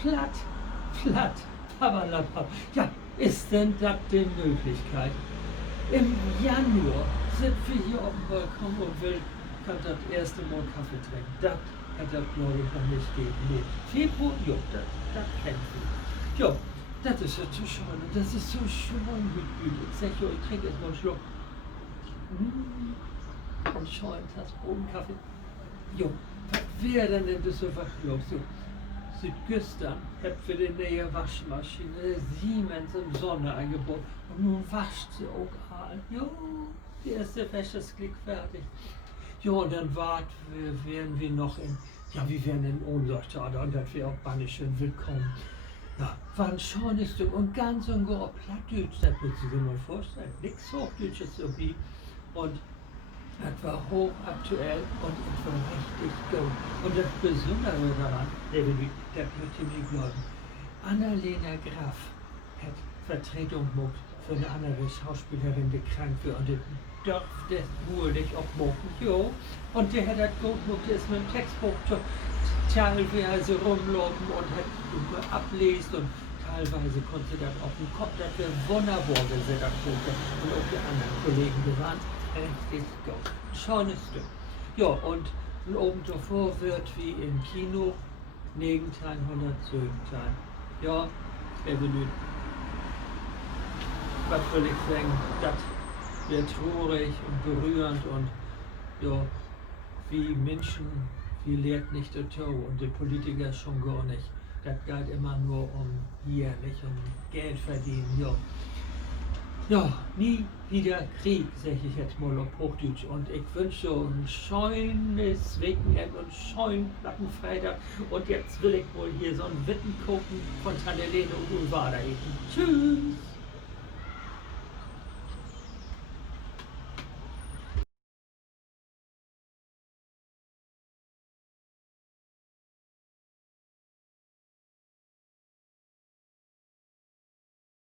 platt, platt, papperlapapp. Ja, ist denn das die Möglichkeit? Im Januar sind wir hier auf dem Balkon und kann das erste Mal Kaffee trinken. Das hat das, glaube ich, noch nicht gegeben. Nee. Februar, ja, das kennt ihr. Ja, das ist ja zu schön. Und das ist so schön gemütlich. Ich sag ja, ich trinke jetzt mal einen Schluck. Und schön, das Bodenkaffee. Jo, was wäre denn in Düsseldorf los? So, Südgüstern hat für die neue Waschmaschine Siemens im Sonne eingebaut. Und nun wascht sie auch all. Jo, die erste Wäsche ist gleich fertig. Jo, und dann wären wir noch wir wären in Ohnsorgstade und das wäre auch bannischön willkommen. Ja, war ein schönes Stück und ganz und gar Plattdeutsch, das würdest du dir mal vorstellen. Nichts Hochdeutsches irgendwie. Und das war hochaktuell und es war richtig gut. Und das Besondere daran, der wird ihr mir glauben, Annalena Graf hat Vertretung gemacht für eine andere Schauspielerin, die krank war. Und das durfte wohl nicht abmachen. Jo. Und der hat das gut gemacht, der ist mit dem Textbuch teilweise rumlaufen und hat ablesen und teilweise konnte das auf dem Kopf, das wäre wunderbar, wenn sie das konnte. Und auch die anderen Kollegen, die waren richtig gut. Schönes Stück. Ja, und oben davor wird wie im Kino Negentein, 100 Sögentein. Ja, benötigt. Was will ich sagen, das wäre traurig und berührend und ja, wie Menschen, wie lehrt nicht der Tau und die Politiker schon gar nicht. Das geht immer nur um hier, nicht um Geld verdienen, ja. Ja, nie wieder Krieg, sag ich jetzt mal auf Hochdeutsch. Und ich wünsche ein schönes Wochenende und schönen Plattenfreitag. Und jetzt will ich wohl hier so einen Witten gucken von Tante Lene und Ulvada essen. Tschüss!